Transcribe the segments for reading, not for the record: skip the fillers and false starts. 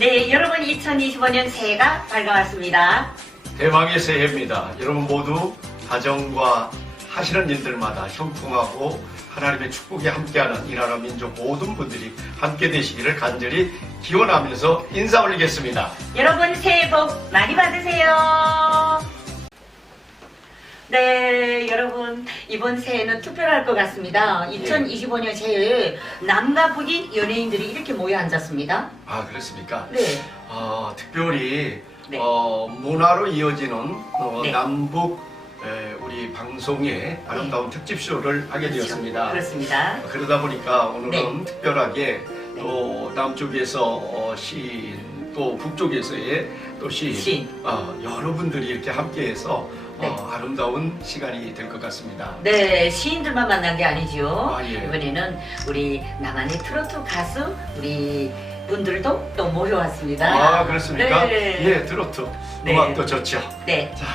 네, 여러분 2025년 새해가 밝아왔습니다. 대망의 새해입니다. 여러분 모두 가정과 하시는 일들마다 형통하고 하나님의 축복이 함께하는 이 나라 민족 모든 분들이 함께 되시기를 간절히 기원하면서 인사 올리겠습니다. 여러분 새해 복 많이 받으세요. 네, 여러분 이번 새해는 특별할 것 같습니다. 2025년 새해에 남과 북이 연예인들이 이렇게 모여 앉았습니다. 아, 그렇습니까? 네. 특별히 네. 문화로 이어지는 네. 남북 우리 방송의 아름다운 특집쇼를 하게 되었습니다. 그렇습니다. 그러다 보니까 오늘은 네. 특별하게 또 남쪽에서 시인, 또 북쪽에서의 또 시인, 여러분들이 이렇게 함께해서 네. 아름다운 시간이 될 것 같습니다. 네, 시인들만 만난 게 아니죠. 예. 이번에는 우리 나만의 트로트 가수 우리 분들도 또 모여왔습니다. 아, 그렇습니까? 네. 예, 트로트 네. 음악도 좋죠. 네. 자,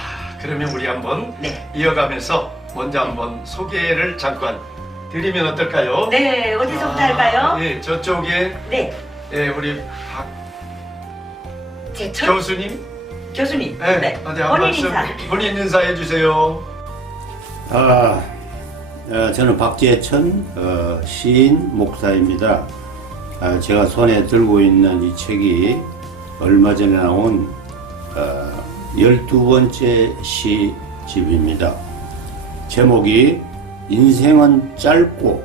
그러면 우리 한번 네. 이어가면서 먼저 한번 소개를 잠깐 드리면 어떨까요? 네, 어디서부터 할까요? 예, 저쪽에 네, 우리 박 제철 교수님, 교수님. 네, 어디 한 본인 말씀, 인사. 본인 인사해 주세요. 저는 박재천 시인 목사입니다. 제가 손에 들고 있는 이 책이 얼마 전에 나온 12번째 시집입니다. 제목이 인생은 짧고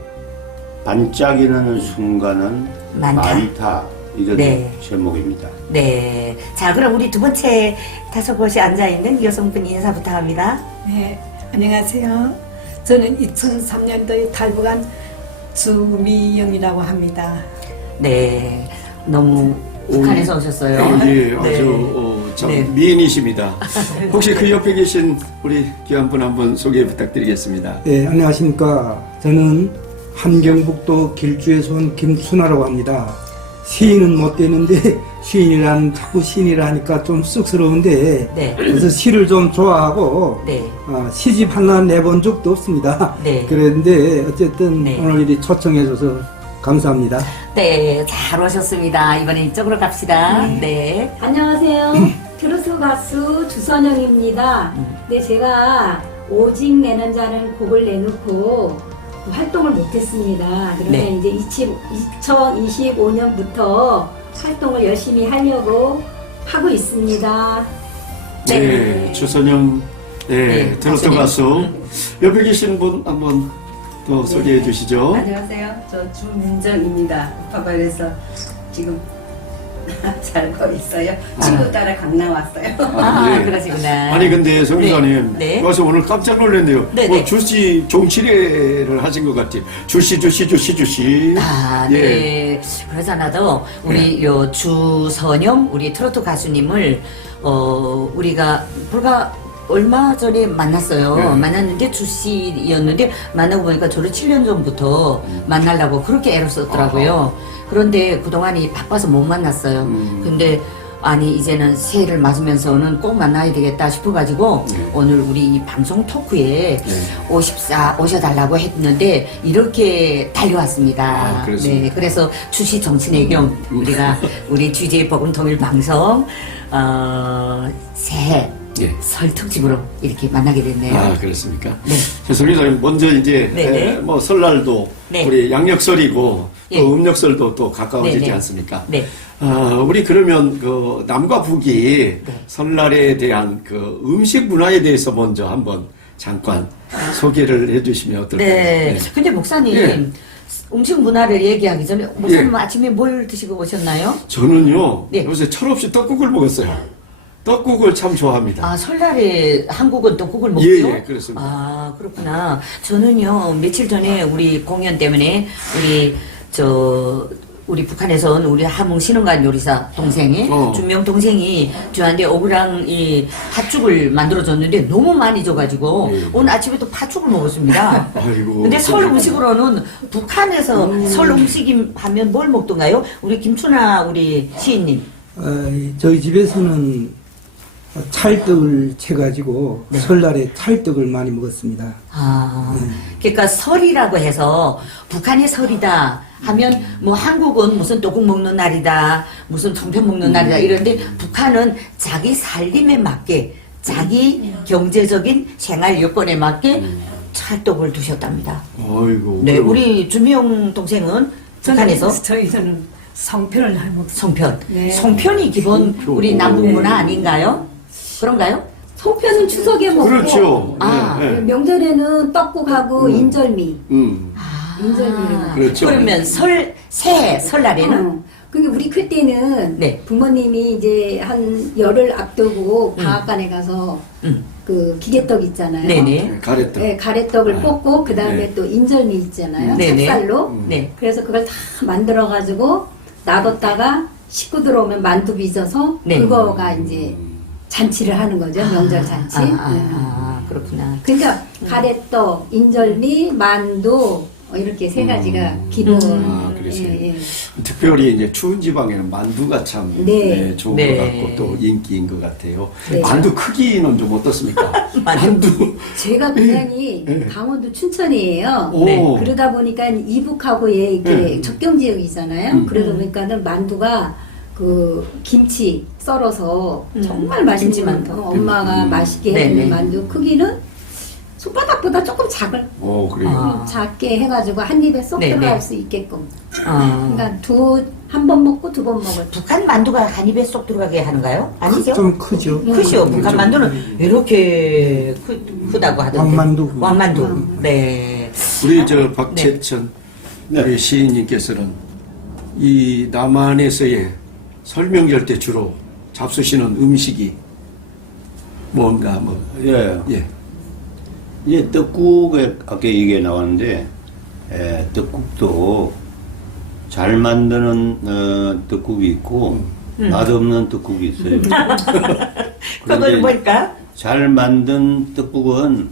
반짝이는 순간은 많다. 이게 네. 제목입니다. 네. 자, 그럼 우리 두 번째 다섯 곳에 앉아있는 여성분 인사 부탁합니다. 네, 안녕하세요. 저는 2003년도에 탈북한 주미영이라고 합니다. 네. 너무 북한에서 오셨어요. 예, 네. 아주 참 네. 미인이십니다. 혹시 그 옆에 계신 우리 귀한 분 한번 소개 부탁드리겠습니다. 네, 안녕하십니까. 저는 함경북도 길주에서 온 김순아라고 합니다. 시인은 못 되는데 시인이란 자꾸 시인이라 하니까 좀 쑥스러운데 네. 그래서 시를 좀 좋아하고 네. 시집 하나 내본 적도 없습니다. 네. 그런데 어쨌든 네. 오늘 이리 초청해줘서 감사합니다. 네, 잘 오셨습니다. 이번엔 이쪽으로 갑시다. 네. 안녕하세요. 트로트 가수 주선영입니다. 네, 제가 오직 내는 자는 곡을 내놓고 활동을 못했습니다. 그런데 네. 이제 2025년부터 활동을 열심히 하려고 하고 있습니다. 네. 주선영 네, 트로트 가수님. 가수 옆에 계신 분 한번 또 소개해 주시죠. 안녕하세요. 저 주민정입니다. 파벌에서 지금 살고 있어요. 친구 따라 강남 왔어요. 예. 그러시구나. 아니 근데 성기사님 네. 와서 오늘 깜짝 놀랐네요. 네, 네. 주씨 종치레를 하신 것 같아요. 주씨. 아, 예. 네. 그래서 나도 우리 요 주선영 우리 트로트 가수님을 우리가 불과 얼마 전에 만났어요. 네. 만났는데 주씨였는데 만나고 보니까 저를 7년 전부터 만나려고 그렇게 애를 썼더라고요. 그런데 그동안이 바빠서 못 만났어요. 근데 아니 이제는 새해를 맞으면서는 꼭 만나야 되겠다 싶어가지고 오늘 우리 이 방송 토크에 오셔달라고 했는데 이렇게 달려왔습니다. 아, 그렇습니다. 네, 그래서 주시 정치내 겸 우리가 우리 GJ 복음통일 방송 새해 예. 설 특집으로 이렇게 만나게 됐네요. 아, 그렇습니까? 네. 성기사님 먼저 이제 네. 뭐 설날도 네. 우리 양력설이고 예. 또 음력설도 또 가까워지지 네, 네. 않습니까? 네. 우리 그러면 그 남과 북이 네. 설날에 대한 그 음식 문화에 대해서 먼저 한번 잠깐 소개를 해주시면 어떨까요? 네. 근데 목사님 예. 음식 문화를 얘기하기 전에 목사님 아침에 뭘 드시고 오셨나요? 저는요 네. 요새 철없이 떡국을 먹었어요. 떡국을 참 좋아합니다. 아, 설날에 한국은 떡국을 먹죠? 예, 그렇습니다. 아, 그렇구나. 저는요, 며칠 전에 우리 공연 때문에 우리 북한에서 온 우리 하몽 신흥관 요리사 동생이, 준명 동생이 저한테 오그랑 이 팥죽을 만들어줬는데 너무 많이 줘가지고 오늘 아침에 또 팥죽을 먹었습니다. 아이고. 근데 설 음식으로는 북한에서 설 음식이 하면 뭘 먹던가요? 우리 김춘아 우리 시인님. 저희 집에서는 찰떡을 채가지고 설날에 찰떡을 많이 먹었습니다. 아, 그러니까 설이라고 해서 북한의 설이다 하면 뭐 한국은 무슨 떡국 먹는 날이다, 무슨 송편 먹는 날이다 이런데 북한은 자기 살림에 맞게 자기 경제적인 생활 여건에 맞게 찰떡을 두셨답니다. 어이구. 네, 그리고 우리 주미영 동생은 북한에서 저희는 성편을 잘 먹습니다. 송편. 네. 송편이 기본 송편. 우리 남북 문화 아닌가요? 그런가요? 송편은 추석에 먹고 그렇죠. 아, 네, 네. 명절에는 떡국하고 인절미. 인절미를 아, 그렇죠. 그러면 새해 설날에는 그러니까 우리 클 때는 네. 부모님이 이제 한 열흘 앞두고 방앗간에 가서 음. 그 기계떡 있잖아요. 네네. 가래떡. 네, 가래떡을 아, 볶고 그 다음에 네. 또 인절미 있잖아요. 네네. 찹쌀로. 네. 그래서 그걸 다 만들어 가지고 놔뒀다가 식구 들어오면 만두 빚어서 네. 그거가 이제 잔치를 하는 거죠. 명절 잔치. 그렇구나. 그러니까 가래떡, 인절미, 만두 이렇게 세 가지가 기본. 아, 그러세요. 특별히 이제 추운 지방에는 만두가 참 네. 좋은 네. 것 같고 또 인기인 것 같아요. 네. 만두 크기는 좀 어떻습니까? 만두. 제가 고향이 네. 강원도 춘천이에요. 오. 네. 그러다 보니까 이북하고의 이렇게 네. 접경 지역이잖아요. 그러다 보니까는 만두가 그 김치 썰어서 정말 맛있는 김치만두. 엄마가 맛있게 네네. 해주는 만두 크기는 손바닥보다 조금 작을 오, 그래요. 아. 작게 해가지고 한 입에 쏙 네네. 들어갈 수 있게끔. 어. 그러니까 한 번 먹고 두 번 먹을. 북한 만두가 한 입에 쏙 들어가게 하는가요? 아니죠? 좀 크죠. 크시오. 북한 만두는 이렇게 크다고 하던데. 왕만두. 왕만두. 네. 우리 저 박채천 네. 우리 시인님께서는 이 남한에서의 설명절 때 주로 잡수시는 음식이 뭔가 뭐 예. 예. 이제 떡국에 아까 얘기가 나왔는데 떡국도 잘 만드는 떡국이 있고 맛없는 떡국이 있어요. 그건 그런데 뭘까? 잘 만든 떡국은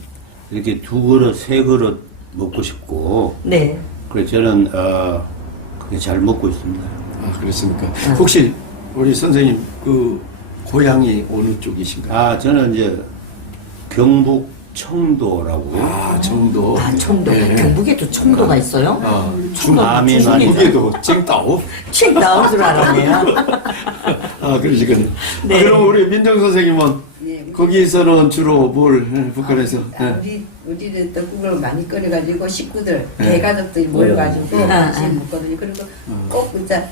이렇게 2그릇, 3그릇 먹고 싶고 네. 그래서 저는 그게 잘 먹고 있습니다. 아, 그렇습니까? 혹시 우리 선생님 그 고향이 어느 쪽이신가요? 저는 이제 경북 청도라고. 정도. 청도. 네. 경북에도 청도가 있어요? 아, 청도 중남이 많이 중국에도 쟁따오. 책 나올 줄 알았네요. 아, 그러시군요. 네. 그럼 우리 민정 선생님은 네. 거기서는 주로 뭘 북한에서? 우리는 떡국을 많이 끓여가지고 식구들, 네. 대가족들이 모여가지고 아, 같이 아. 먹거든요. 그리고 꼭 진짜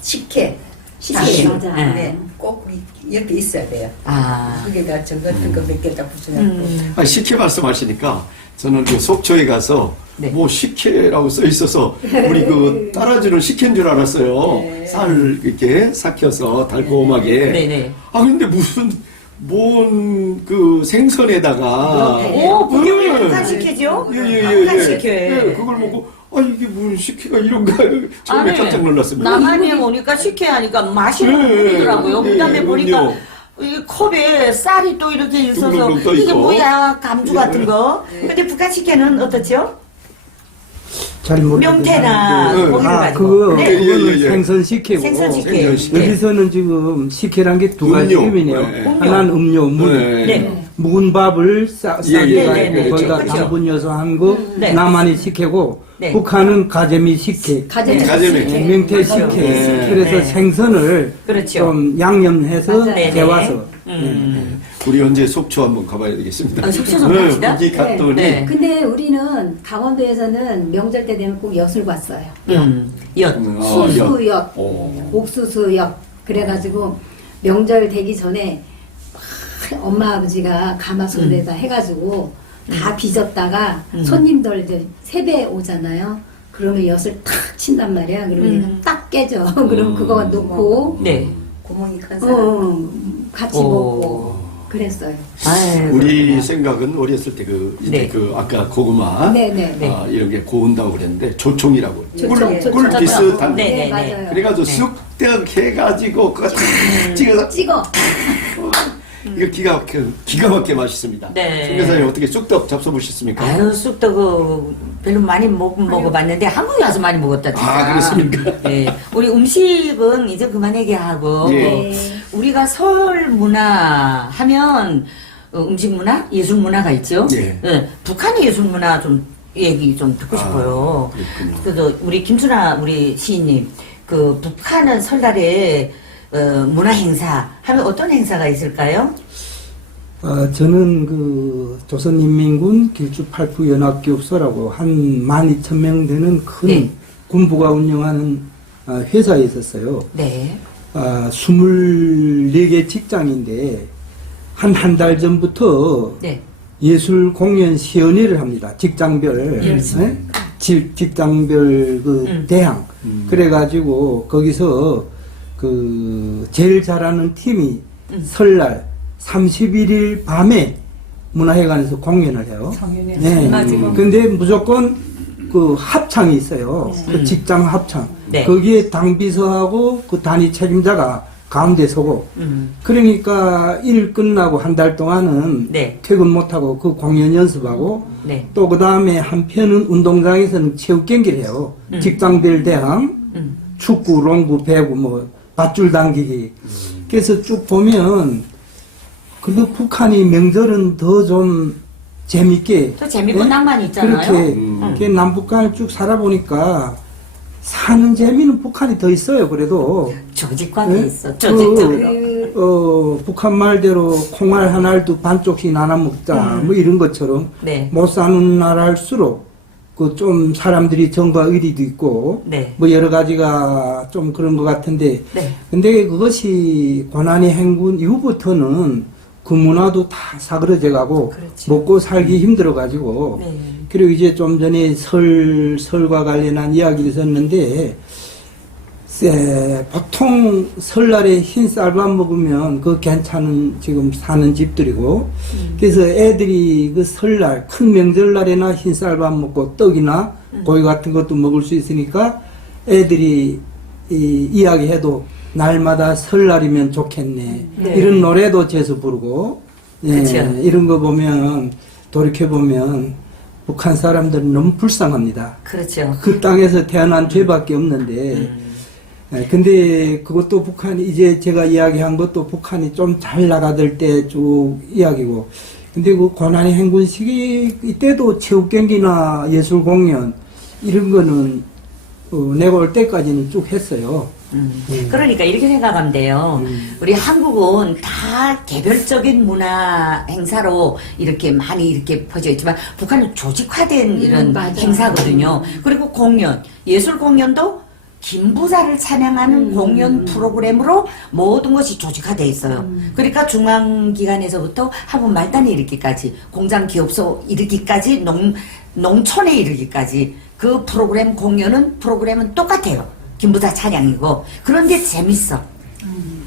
식혜. 식혜. 맞아. 네. 꼭 이렇게 있어야 돼요. 아. 그게다 저 같은 거 몇 개 딱 붙여놓고. 아, 식혜 말씀하시니까 저는 그 속초에 가서 네. 뭐 식혜라고 써 있어서 우리 그 따라주는 식혜인 줄 알았어요. 네. 쌀 이렇게 삭혀서 달콤하게. 네네. 아 근데 무슨 뭔 그 생선에다가 오, 그게 우리 네. 북한 식혜죠? 예예예. 북한 식혜. 예, 그걸 먹고 이게 무슨 식혜가 이런가 처음에 아니, 깜짝 놀랐습니다. 남한에 오니까 식혜 하니까 맛이 네, 보이더라고요. 네, 그다음에 보니까 음료. 이 컵에 쌀이 또 이렇게 있어서 둥글둥글 떠 이게 있고. 뭐야 감주 같은 거. 네. 근데 북한 식혜는 어떻죠? 잘 모르겠는데. 명태나 네. 고기를 가지고. 그거 네. 그거는 예. 생선 식혜고 생선 식혜. 생선 식혜. 여기서는 지금 식혜란 게 두 가지 음료. 의미네요. 네. 하나는 음료, 물. 네. 네. 묵은 밥을 싸게 예, 가지고 네, 거기다 그렇죠. 당분 여서 한 거 네. 남한이 식혜고 네. 북한은 가재미 식혜, 가재미 가재미. 식혜. 명태 그렇죠. 식혜. 네. 그래서 네. 생선을 그렇죠. 좀 양념해서 맞아요. 재워서 우리 언제 속초 한번 가봐야 되겠습니다. 속초 좀 갑시다. 거기 갔더니 네. 근데 우리는 강원도에서는 명절 때 되면 꼭 엿을 봤어요. 엿. 수수엿, 오. 옥수수엿. 그래가지고 명절 되기 전에 막 엄마 아버지가 가마솥에다 해가지고 다 빚었다가 손님들 이제 세배 오잖아요. 그러면 엿을 탁 친단 말이야. 그러면 딱 깨져. 그럼 그거 넣고 네. 구멍이 큰 사람. 같이 오. 먹고 그랬어요. 아유, 우리 생각은 어렸을 때 네. 그 아까 고구마 네네. 네. 이런 게 고운다고 그랬는데 조총이라고 조총, 꿀 조총. 비슷한 네, 네, 네, 네. 맞아요. 그래가지고 쑥떡 해가지고 그거 탁 찍어서 찍어. 이거 기가 막히게 맛있습니다. 네. 선교사님 어떻게 쑥떡 잡숴보셨습니까? 아유, 쑥떡 별로 많이 먹어봤는데 한국에 와서 많이 먹었다. 진짜. 아, 그렇습니까? 네. 우리 음식은 이제 그만 얘기하고 예. 우리가 설 문화 하면 음식 문화, 예술 문화가 있죠. 예. 북한의 예술 문화 좀 얘기 좀 듣고 싶어요. 그렇군요. 그래서 우리 김순아 우리 시인님, 그 북한은 설날에 문화 행사 하면 어떤 행사가 있을까요? 저는 그 조선인민군 길주 8부 연합교육소라고 한 12,000명 되는 큰 네. 군부가 운영하는 회사에 있었어요. 네. 24개 직장인데 한 달 전부터 네. 예술 공연 시연회를 합니다. 직장별, 네? 직장별 그 대항. 그래가지고 거기서 그 제일 잘하는 팀이 설날 31일 밤에 문화회관에서 공연을 해요. 성윤의 네. 마지막. 근데 무조건 그 합창이 있어요. 그 직장 합창. 네. 거기에 당비서하고 그 단위 책임자가 가운데 서고. 그러니까 일 끝나고 한 달 동안은 네. 퇴근 못하고 그 공연 연습하고 네. 또 그 다음에 한편은 운동장에서는 체육 경기를 해요. 직장별 대항, 축구, 롱구, 배구, 뭐 밧줄 당기기. 그래서 쭉 보면 근데 북한이 명절은 더 좀 재밌게 또 재밌고 네? 낭만이 있잖아요. 그렇게 그렇게 남북한을 쭉 살아보니까 사는 재미는 북한이 더 있어요. 그래도 조직관이 네? 있어. 조직적으로. 북한 말대로 콩알 한 알도 반쪽씩 나눠 먹자 뭐 이런 것처럼 네. 못 사는 나라일수록 그 좀 사람들이 정과 의리도 있고 네. 뭐 여러 가지가 좀 그런 것 같은데 네. 근데 그것이 고난의 행군 이후부터는 그 문화도 다 사그러져 가고 그렇죠. 먹고 살기 힘들어 가지고 네. 그리고 이제 좀 전에 설과 관련한 이야기를 했는데 보통 설날에 흰 쌀밥 먹으면 그 괜찮은 지금 사는 집들이고 그래서 애들이 그 설날 큰 명절날에나 흰 쌀밥 먹고 떡이나 고기 같은 것도 먹을 수 있으니까 애들이 이야기해도 날마다 설날이면 좋겠네 네. 이런 노래도 재서 부르고 예, 그쵸. 이런 거 보면 돌이켜 보면 북한 사람들은 너무 불쌍합니다. 그렇죠. 그 땅에서 태어난 죄밖에 없는데 예, 근데 그것도 북한이 이제 제가 이야기한 것도 북한이 좀 잘 나가들 때 쭉 이야기고 근데 그 고난의 행군 시기 이때도 체육 경기나 예술 공연 이런 거는 내가 올 때까지는 쭉 했어요. 그러니까 이렇게 생각하면 돼요. 우리 한국은 다 개별적인 문화 행사로 이렇게 많이 이렇게 퍼져 있지만 북한은 조직화된 이런 맞아요. 행사거든요. 그리고 공연, 예술 공연도 김부사를 찬양하는 공연 프로그램으로 모든 것이 조직화되어 있어요. 그러니까 중앙기관에서부터 학원 말단에 이르기까지, 공장 기업소 이르기까지, 농촌에 이르기까지 그 프로그램은 똑같아요. 김부사 찬양이고. 그런데 재밌어.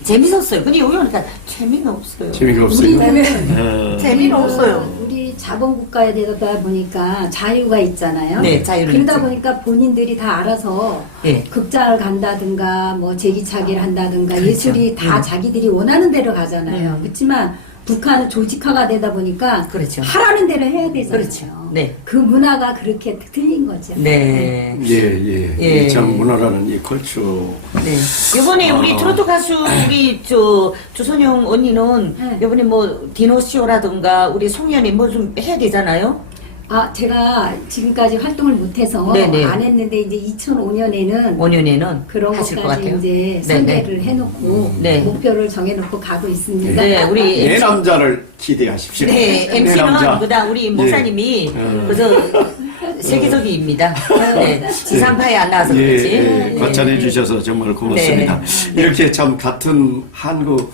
재밌었어요. 근데 여기 오니까 재미는 없어요. 재미가 없어요. 우리는 재미는 없어요. 우리 자본국가에 되다 보니까 자유가 있잖아요. 네, 자유는 그러다 있죠. 보니까 본인들이 다 알아서 네. 극장을 간다든가 뭐 제기차기를 한다든가 그렇죠. 예술이 다 자기들이 원하는 대로 가잖아요. 그렇지만 북한은 조직화가 되다 보니까 그렇죠. 하라는 대로 해야 되잖아요. 그렇죠. 네. 그 문화가 그렇게 틀린 거죠. 네. 예. 예. 참 문화라는 이 컬처. 네. 이번에 우리 트로트 가수 우리 주선영 언니는 네. 이번에 뭐 디노쇼라든가 우리 송년회 뭐 좀 해야 되잖아요. 제가 지금까지 활동을 못해서 네네. 안 했는데 이제 2005년에는 5년에는 그런 하실 것 것까지 같아요. 이제 네, 선계를 해놓고 네. 목표를 정해놓고 가고 있습니다. 네, 우리 내 남자를 기대하십시오. 네, 내 MC는 남자. 그다음 우리 목사님이 그래서 세계적입니다. 네, 지상파에 안 나와서 그렇지. 네. 과찬해 주셔서 정말 고맙습니다. 네. 이렇게 참 같은 한국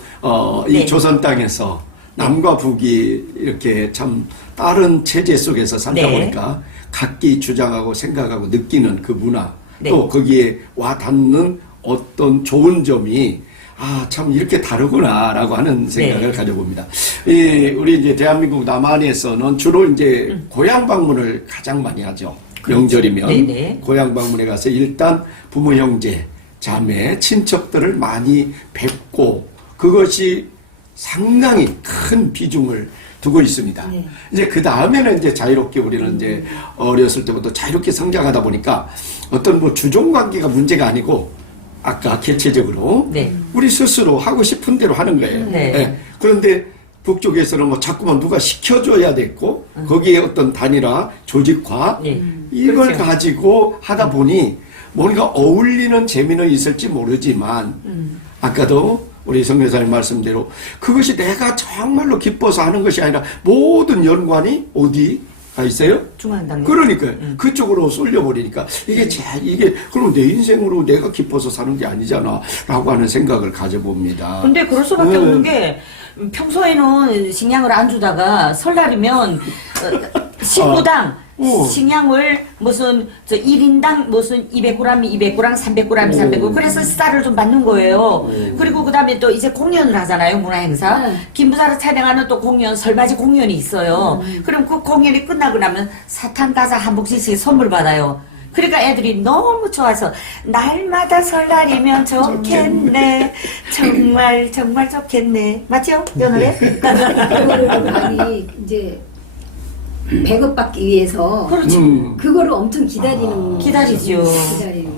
이 네. 조선 땅에서 남과 북이 이렇게 참 다른 체제 속에서 살다 네. 보니까 각기 주장하고 생각하고 느끼는 그 문화 네. 또 거기에 와 닿는 어떤 좋은 점이 참 이렇게 다르구나라고 하는 생각을 네. 가져봅니다. 우리 이제 대한민국 남한에서는 주로 이제 고향 방문을 가장 많이 하죠. 명절이면 네네. 고향 방문에 가서 일단 부모 형제, 자매, 친척들을 많이 뵙고 그것이 상당히 큰 비중을 두고 있습니다. 네. 이제 그 다음에는 이제 자유롭게 우리는 이제 어렸을 때부터 자유롭게 성장하다 보니까 어떤 뭐 주종 관계가 문제가 아니고 아까 개체적으로 네. 우리 스스로 하고 싶은 대로 하는 거예요. 네. 예. 그런데 북쪽에서는 뭐 자꾸만 누가 시켜줘야 됐고 거기에 어떤 단일화, 조직화 네. 이걸 그렇죠. 가지고 하다 보니 뭔가 어울리는 재미는 있을지 모르지만 아까도 우리 성 여사님 말씀대로 그것이 내가 정말로 기뻐서 하는 것이 아니라 모든 연관이 어디가 있어요? 중앙당. 그러니까요. 그쪽으로 쏠려버리니까 이게 그럼 내 인생으로 내가 기뻐서 사는 게 아니잖아라고 하는 생각을 가져봅니다. 근데 그럴 수밖에 네. 없는 게 평소에는 식량을 안 주다가 설날이면 식구당 식량을 무슨 1인당 무슨 200g이 200g, 300g이 300g 그래서 쌀을 좀 받는 거예요. 그리고 그다음에 또 이제 공연을 하잖아요. 문화행사. 김부사를 촬영하는 또 공연, 설맞이 공연이 있어요. 그럼 그 공연이 끝나고 나면 사탕 과자 한 봉지씩 선물 받아요. 그러니까 애들이 너무 좋아서 날마다 설날이면 좋겠네. 정말 정말 좋겠네. 맞죠? 이 노래? 그거를 많이 이제 배급받기 위해서 그거를 엄청 기다리는 기다리죠. 기다리는.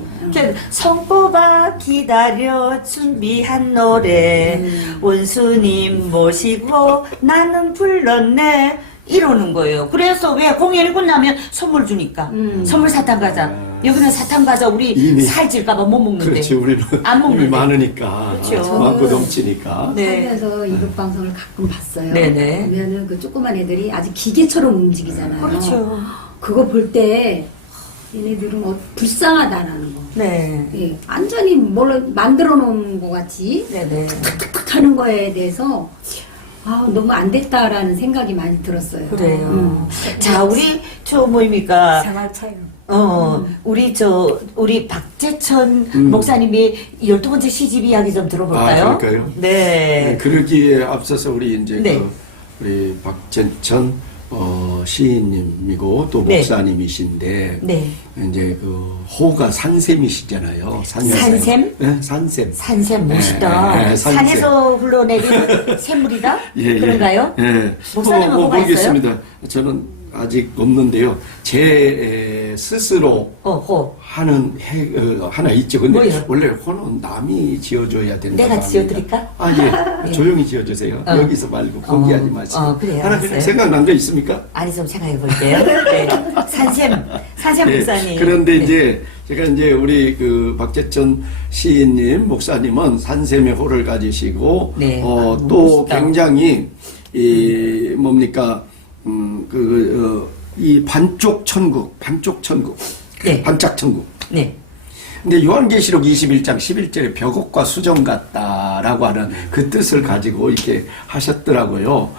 손꼽아 기다려 준비한 노래 원수님 모시고 나는 불렀네 이러는 거예요. 그래서 왜 공연이 끝나면 선물 주니까 선물 사탕 과자. 여기는 사탕 과자 우리 이미. 살찔까봐 못 먹는데. 그렇지 우리는 안 먹는데. 힘이 많으니까 그렇죠. 많고 넘치니까. 네. 살면서 이국 방송을 가끔 봤어요. 네네. 보면은 그 조그만 애들이 아주 기계처럼 움직이잖아요. 그렇죠. 그거 볼 때 얘네들은 불쌍하다라는 거. 네. 예, 완전히 뭘 만들어 놓은 것 같이 네네. 탁탁탁 하는 거에 대해서 너무 안 됐다라는 생각이 많이 들었어요. 그래요. 자, 우리 뭐입니까? 생활 차이가. 우리 박재천 목사님이 12번째 시집 이야기 좀 들어볼까요? 아, 그럴까요? 네. 그러기에 앞서서 우리 이제 네. 우리 박재천 시인님이고 또 네. 목사님이신데 네. 이제 그 호가 산샘이시잖아요. 산샘? 네, 산샘. 산샘 멋있다. 네, 네, 산샘. 산에서 흘러내리는 샘물이다? 그런가요? 예. 목사님은 호가 모르겠습니다. 저는 아직 없는데요. 제 스스로 호. 하는 하나 있죠. 근데 뭐예요? 원래 호는 남이 지어줘야 된다. 내가 지어드릴까? 예. 조용히 지어주세요. 여기서 말고 포기하지 마시고. 그래요. 하나 알았어요. 그냥 생각난 게 있습니까? 아니 좀 생각해 볼게요. 네. 산샘 예. 목사님. 그런데 네. 이제 제가 이제 우리 그 박재천 시인님 목사님은 산샘의 호를 가지시고 네. 또 멋있다. 굉장히 이 뭡니까 이 반쪽 천국 네. 반짝 천국. 네. 근데 요한계시록 21장 11절에 벽옥과 수정 같다라고 하는 그 뜻을 가지고 이렇게 하셨더라고요.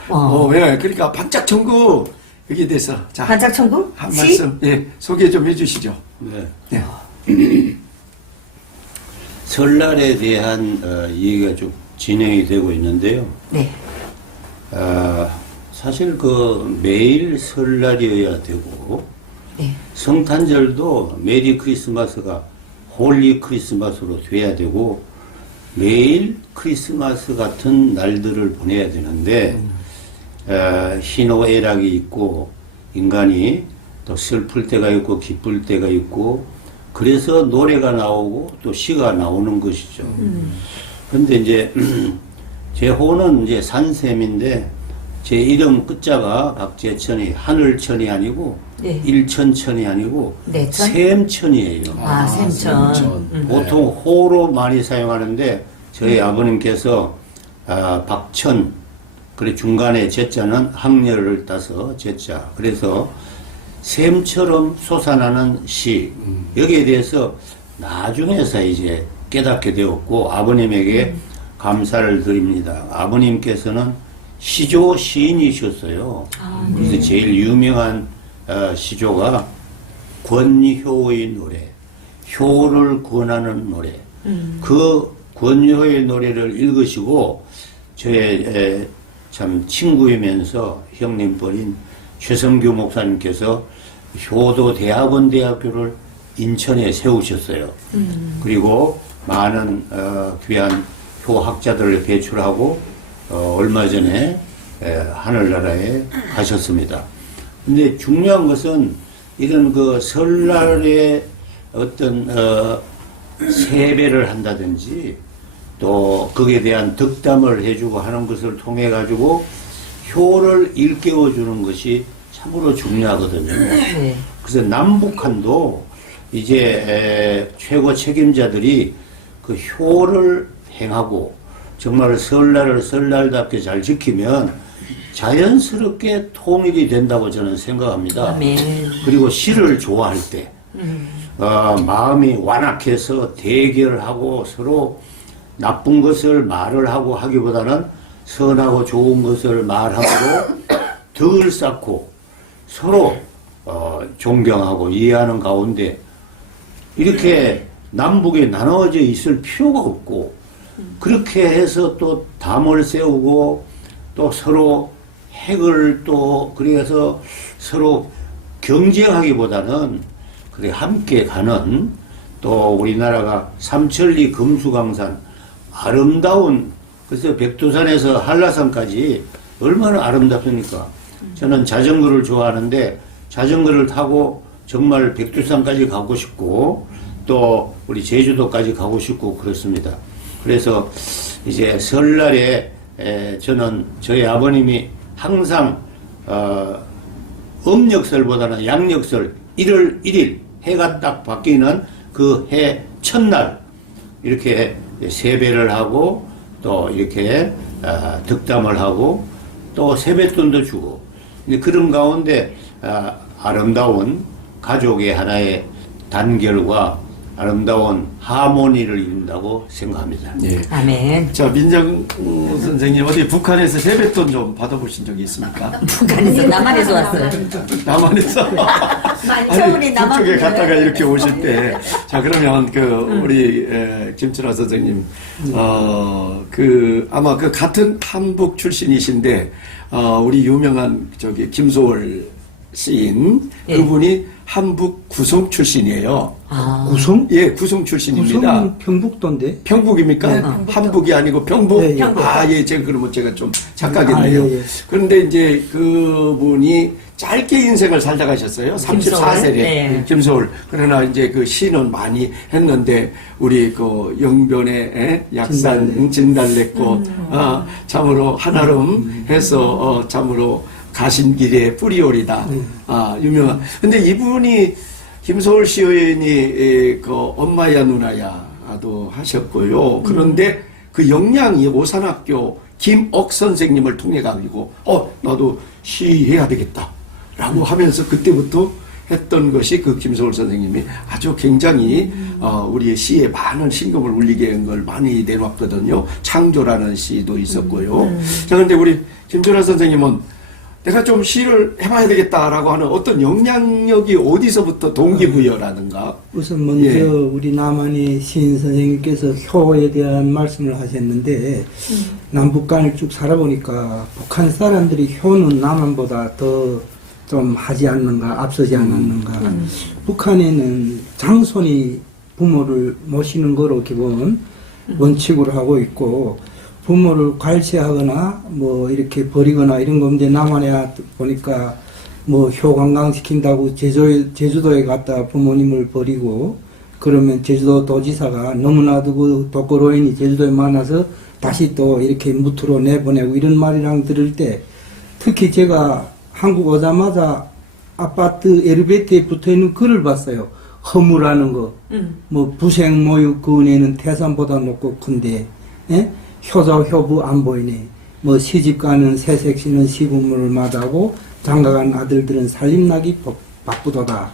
예. 그러니까 반짝 천국 여기에 대해서 자 반짝천국? 한 시? 말씀 소개 좀 해주시죠. 네. 네. 설날에 대한 얘기가 좀 진행이 되고 있는데요. 네. 사실 그 매일 설날이어야 되고 네. 성탄절도 메리 크리스마스가 홀리 크리스마스로 돼야 되고 매일 크리스마스 같은 날들을 보내야 되는데 희노애락이 있고 인간이 또 슬플 때가 있고 기쁠 때가 있고 그래서 노래가 나오고 또 시가 나오는 것이죠. 그런데 이제 제 호는 이제 산샘인데 제 이름 끝자가 박재천이 하늘천이 아니고 네. 일천천이 아니고 네, 천? 샘천이에요. 샘천. 보통 호로 많이 사용하는데 저희 아버님께서 박천 그래 중간에 제자는 학렬을 따서 제자 그래서 샘처럼 솟아나는 시 여기에 대해서 나중에서 이제 깨닫게 되었고 아버님에게 감사를 드립니다. 아버님께서는 시조 시인이셨어요. 그래서 제일 유명한 시조가 권효의 노래, 효를 권하는 노래. 그 권효의 노래를 읽으시고 저의 참 친구이면서 형님뻘인 최성규 목사님께서 효도 대학원대학교를 인천에 세우셨어요. 그리고 많은 귀한 효학자들을 배출하고 얼마 전에 하늘나라에 가셨습니다. 근데 중요한 것은 이런 그 설날에 어떤 세배를 한다든지 또 거기에 대한 덕담을 해주고 하는 것을 통해 가지고 효를 일깨워 주는 것이 참으로 중요하거든요. 네. 그래서 남북한도 이제 최고 책임자들이 그 효를 행하고 정말 설날을 설날답게 잘 지키면 자연스럽게 통일이 된다고 저는 생각합니다. 아멘. 그리고 시를 좋아할 때 마음이 완악해서 대결하고 서로 나쁜 것을 말을 하고 하기보다는 선하고 좋은 것을 말하고 덕을 쌓고 서로 존경하고 이해하는 가운데 이렇게 남북이 나눠져 있을 필요가 없고 그렇게 해서 또 담을 세우고 또 서로 핵을 또 그래서 서로 경쟁하기보다는 그래 함께 가는 또 우리나라가 삼천리 금수강산 아름다운 그래서 백두산에서 한라산까지 얼마나 아름답습니까? 저는 자전거를 좋아하는데 자전거를 타고 정말 백두산까지 가고 싶고 또 우리 제주도까지 가고 싶고 그렇습니다. 그래서 이제 설날에 저는 저희 아버님이 항상 음력설보다는 양력설 1월 1일 해가 딱 바뀌는 그 해 첫날 이렇게 세배를 하고 또 이렇게 득담을 하고 또 세뱃돈도 주고 그런 가운데 아름다운 가족의 하나의 단결과 아름다운 하모니를 이룬다고 생각합니다. 예. 아멘. 자, 민정 선생님 어디 북한에서 세뱃돈 좀 받아보신 적이 있습니까? 북한에서 남한에서 왔어요. 남한에서 처음에 남한 북쪽에 분이에요. 갔다가 이렇게 오실 때, 자 그러면 그 우리 김철아 선생님, 그 아마 그 같은 한북 출신이신데, 우리 유명한 저기 김소월 시인 예. 그분이 한북 구성 출신이에요. 아. 구성? 예, 구성 출신입니다. 구성은 평북도인데. 평북입니까? 네, 한북이 아니고 평북? 네, 예. 아, 예, 그러면 제가 좀 착각했네요. 아, 예, 예. 그런데 이제 그분이 짧게 인생을 살다 가셨어요. 34세에. 네. 김소월. 그러나 이제 그 시는 많이 했는데, 우리 그 영변의 약산 진달래꽃, 참으로 한아름 해서, 참으로 가신 길에 뿌리오리다. 유명한. 근데 이분이 김소월 시인이 그 엄마야 누나야도 하셨고요. 그런데 그 역량이 오산학교 김옥 선생님을 통해 가지고 나도 시해야 되겠다 라고 하면서 그때부터 했던 것이 그 김소월 선생님이 아주 굉장히 우리의 시에 많은 신금을 울리게 한 걸 많이 내놨거든요. 창조라는 시도 있었고요. 자, 근데 우리 김철아 선생님은 내가 좀 시를 해봐야 되겠다라고 하는 어떤 영향력이 어디서부터 동기부여라든가. 우선 먼저 예. 우리 남한의 시인 선생님께서 효에 대한 말씀을 하셨는데 남북간을 쭉 살아보니까 북한 사람들이 효는 남한보다 더 좀 하지 않는가 앞서지 않았는가. 북한에는 장손이 부모를 모시는 거로 기본 원칙으로 하고 있고 부모를 괄시하거나 뭐 이렇게 버리거나 이런 건데 남한에 보니까 뭐 효관광시킨다고 제주도에 갔다 부모님을 버리고 그러면 제주도 도지사가 너무나도 그 독거노인이 제주도에 많아서 다시 또 이렇게 무트로 내보내고 이런 말이랑 들을 때 특히 제가 한국 오자마자 아파트 엘리베이터에 붙어있는 글을 봤어요. 허무라는 거. 뭐 부생 모육 그 은혜는 태산보다 높고 큰데 예? 효자 효부 안 보이네. 뭐 시집가는 새색시는 시부모를 마다하고 장가간 아들들은 살림나기 바쁘도다.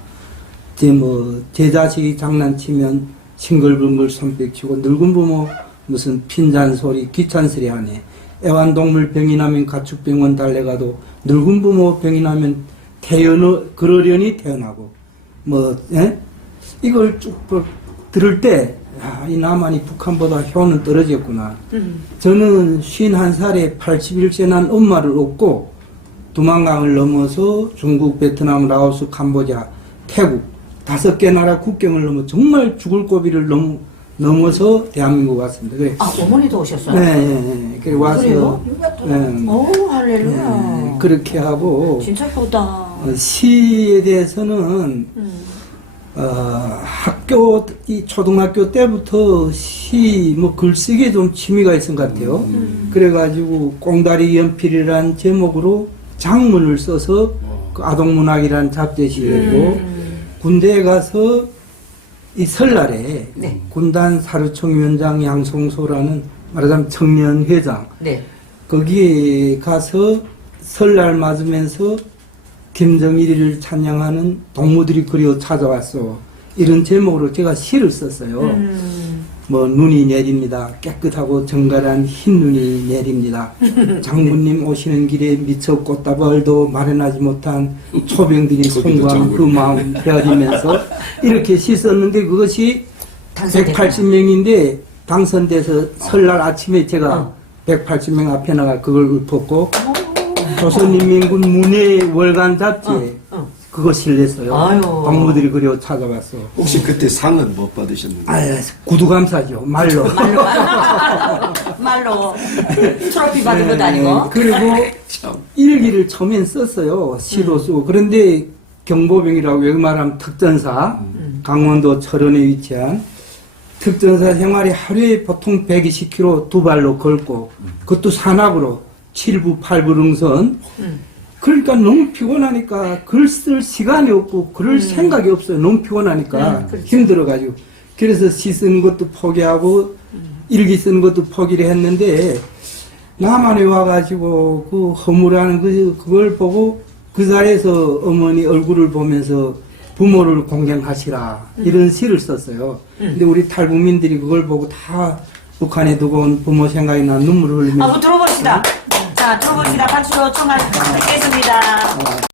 제 자식이 장난치면 싱글벙글 손뼉치고 늙은 부모 무슨 핀잔소리 귀찮소리 하네. 애완동물 병이 나면 가축병원 달래가도 늙은 부모 병이 나면 그러려니 태어나고 뭐 예? 이걸 쭉 들을 때 이 남한이 북한보다 효는 떨어졌구나. 저는 51살에 81세 난 엄마를 얻고 두만강을 넘어서 중국, 베트남, 라오스, 캄보디아, 태국 5개 나라 국경을 넘어 정말 죽을 고비를 넘어서 대한민국 왔습니다. 그래. 어머니도 오셨어요? 네. 그래 와서 그래요? 오, 할렐루야. 네, 그렇게 하고 진짜 예쁘다. 시에 대해서는 학교 이 초등학교 때부터 뭐 글쓰기에 좀 취미가 있은 것 같아요. 그래가지고 꽁다리 연필이라는 제목으로 장문을 써서 그 아동문학이라는 잡지에 실었고, 군대에 가서 이 설날에 네. 군단 사료총위원장 양송소라는 말하자면 청년회장, 네. 거기에 가서 설날 맞으면서 김정일이를 찬양하는 동무들이 그리워 찾아왔어. 이런 제목으로 제가 시를 썼어요. 뭐 눈이 내립니다. 깨끗하고 정갈한 흰 눈이 내립니다. 장군님 오시는 길에 미처 꽃다발도 마련하지 못한 초병들이 송구한 그 마음 헤아리면서 이렇게 시 썼는데 그것이 당선됐구나. 180명인데 당선돼서 설날 아침에 제가 180명 앞에 나가 그걸 읊었고 조선인민군 문예 월간 잡지에 그거 실렸어요. 아유. 동무들이 그리워 찾아왔어. 혹시 그때 상은 못 받으셨는데? 아, 구두감사죠. 말로. 말로 트로피 받은 것도 아니고. 그리고 참. 일기를 처음엔 썼어요. 시도 쓰고. 그런데 경보병이라고 외국 말하면 특전사, 강원도 철원에 위치한 특전사 생활이 하루에 보통 120km 두 발로 걷고, 그것도 산악으로 7부, 8부 능선. 그러니까 너무 피곤하니까 글 쓸 시간이 없고 그럴 생각이 없어요. 너무 피곤하니까 힘들어가지고. 그래서 시 쓰는 것도 포기하고 일기 쓰는 것도 포기를 했는데 남한에 와가지고 그 허물하는 그걸 보고 그 자리에서 어머니 얼굴을 보면서 부모를 공경하시라 이런 시를 썼어요. 근데 우리 탈북민들이 그걸 보고 다 북한에 두고 온 부모 생각이 나 눈물을 흘리면서 한번 들어봅시다. 자, 들어봅시다. 박수로 청할 듣겠습니다.